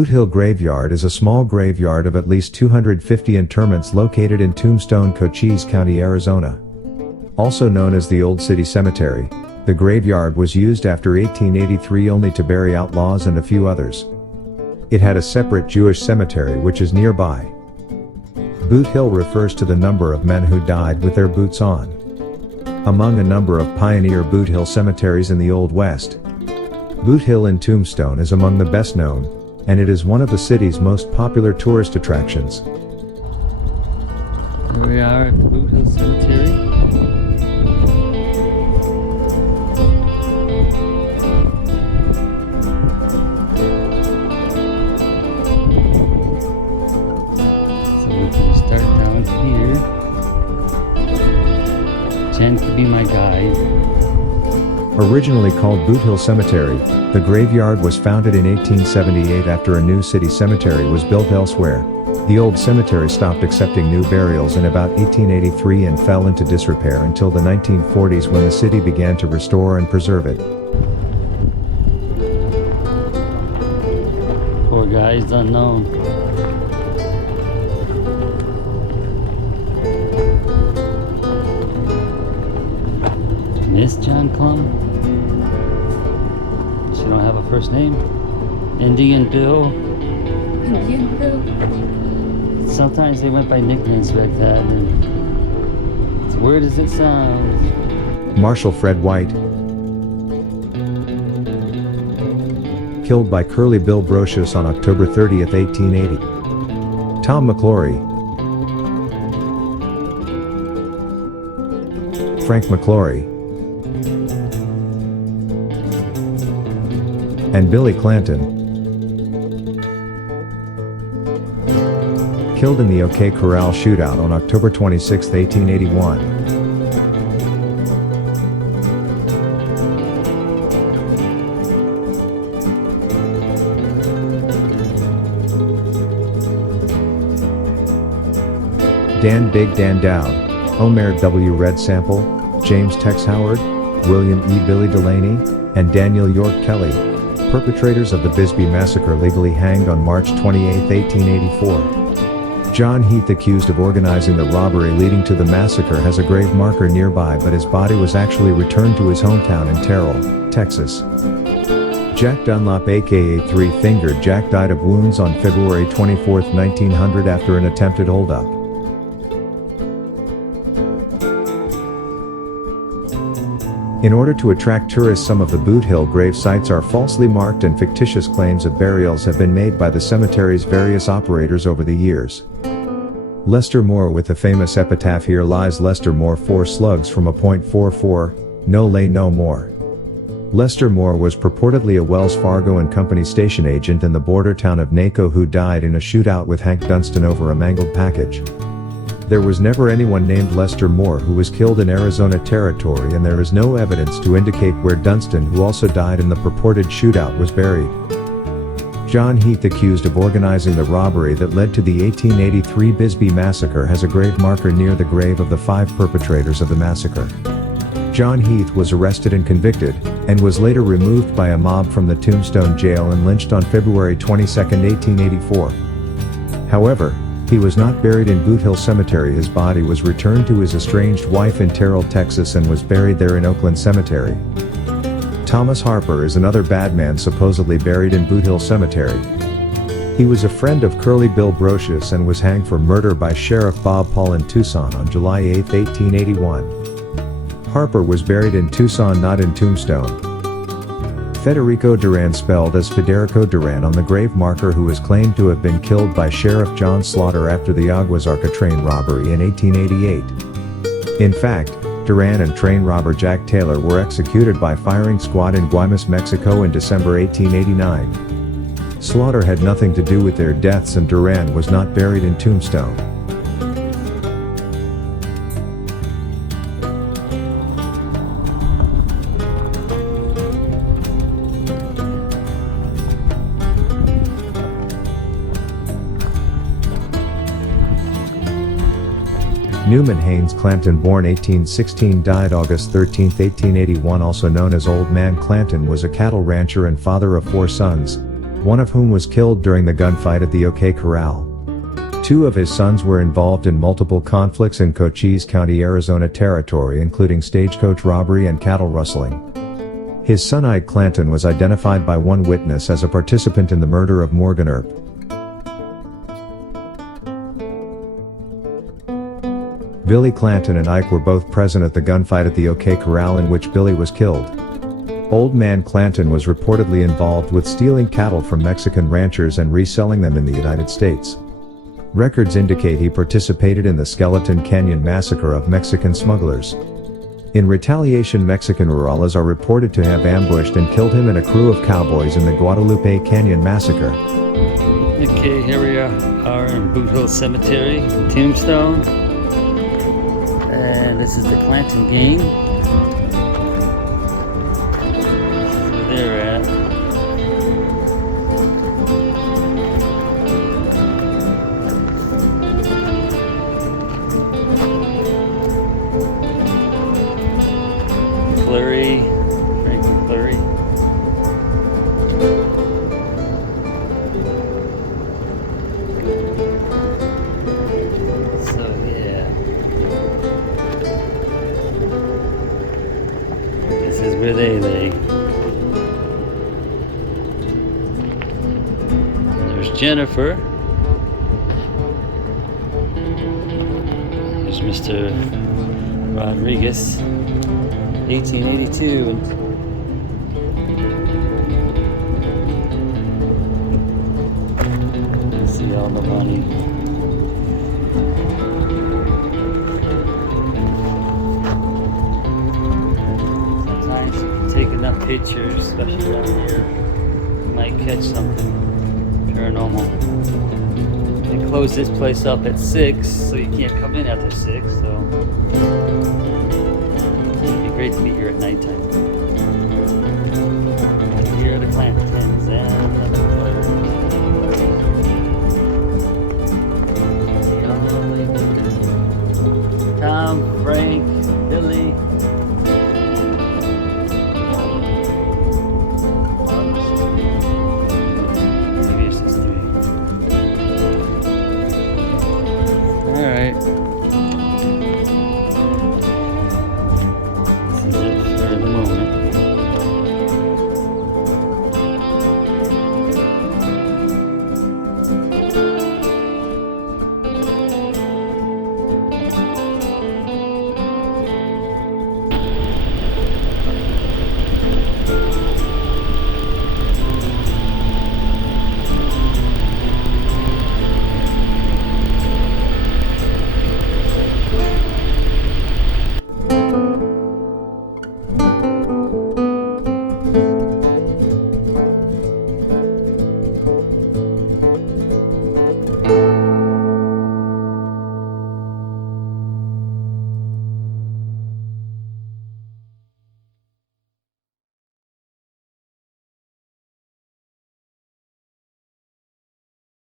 Boot Hill Graveyard is a small graveyard of at least 250 interments located in Tombstone, Cochise County, Arizona. Also known as the Old City Cemetery, the graveyard was used after 1883 only to bury outlaws and a few others. It had a separate Jewish cemetery which is nearby. Boot Hill refers to the number of men who died with their boots on. Among a number of pioneer Boot Hill cemeteries in the Old West, Boot Hill in Tombstone is among the best known, and it is one of the city's most popular tourist attractions. Here we are at Boot Hill Cemetery. So we're going to start down here. Jen could be my guide. Originally called Boot Hill Cemetery, the graveyard was founded in 1878 after a new city cemetery was built elsewhere. The old cemetery stopped accepting new burials in about 1883 and fell into disrepair until the 1940s when the city began to restore and preserve it. Poor guy's unknown. Miss John Clum? She don't have a first name? Indian Bill? Indian Bill? Sometimes they went by nicknames back then, and as weird as it sounds. Marshal Fred White, killed by Curly Bill Brocious on October 30, 1880. Tom McClory, Frank McClory, and Billy Clanton, killed in the OK Corral shootout on October 26, 1881. Dan Big Dan Dowd, Omer W. Red Sample, James Tex Howard, William E. Billy Delaney, and Daniel York Kelly, perpetrators of the Bisbee Massacre, legally hanged on March 28, 1884. John Heath, accused of organizing the robbery leading to the massacre, has a grave marker nearby, but his body was actually returned to his hometown in Terrell, Texas. Jack Dunlop, aka Three-Fingered Jack, died of wounds on February 24, 1900 after an attempted holdup. In order to attract tourists, some of the Boot Hill grave sites are falsely marked and fictitious claims of burials have been made by the cemetery's various operators over the years. Lester Moore, with the famous epitaph "Here lies Lester Moore, 4 slugs from a .44, no lay no more." Lester Moore was purportedly a Wells Fargo and Company station agent in the border town of Naco who died in a shootout with Hank Dunston over a mangled package. There was never anyone named Lester Moore who was killed in Arizona territory, and there is no evidence to indicate where Dunston, who also died in the purported shootout, was buried. John Heath, accused of organizing the robbery that led to the 1883 Bisbee Massacre, has a grave marker near the grave of the 5 perpetrators of the massacre. John Heath was arrested and convicted, and was later removed by a mob from the Tombstone jail and lynched on February 22, 1884. However, he was not buried in Boot Hill Cemetery. His body was returned to his estranged wife in Terrell, Texas, and was buried there in Oakland Cemetery. Thomas Harper is another bad man supposedly buried in Boot Hill Cemetery. He was a friend of Curly Bill Brocious and was hanged for murder by Sheriff Bob Paul in Tucson on July 8, 1881. Harper was buried in Tucson, not in Tombstone. Federico Duran, spelled as Federico Duran, on the grave marker, who is claimed to have been killed by Sheriff John Slaughter after the Aguas Arca train robbery in 1888. In fact, Duran and train robber Jack Taylor were executed by firing squad in Guaymas, Mexico in December 1889. Slaughter had nothing to do with their deaths, and Duran was not buried in Tombstone. Newman Haynes Clanton, born 1816, died August 13, 1881, also known as Old Man Clanton, was a cattle rancher and father of 4 sons. one of whom was killed during the gunfight at the OK Corral. 2 of his sons were involved in multiple conflicts in Cochise County, Arizona Territory, including stagecoach robbery and cattle rustling. His son Ide Clanton was identified by one witness as a participant in the murder of Morgan Earp. Billy Clanton and Ike were both present at the gunfight at the OK Corral in which Billy was killed. Old Man Clanton was reportedly involved with stealing cattle from Mexican ranchers and reselling them in the United States. Records indicate he participated in the Skeleton Canyon massacre of Mexican smugglers. In retaliation, Mexican rurales are reported to have ambushed and killed him and a crew of cowboys in the Guadalupe Canyon massacre. Okay, here we are in Boot Hill Cemetery in Tombstone. And this is the Clanton gang. This is where they're at. Flurry, Franklin Flurry. So yeah, this is where they lay. There's Jennifer. There's Mr. Rodriguez. 1882. See all the money. Sometimes you can take enough pictures, especially down here, you might catch something paranormal. They close this place up at 6, so you can't come in after 6, so great to be here at nighttime.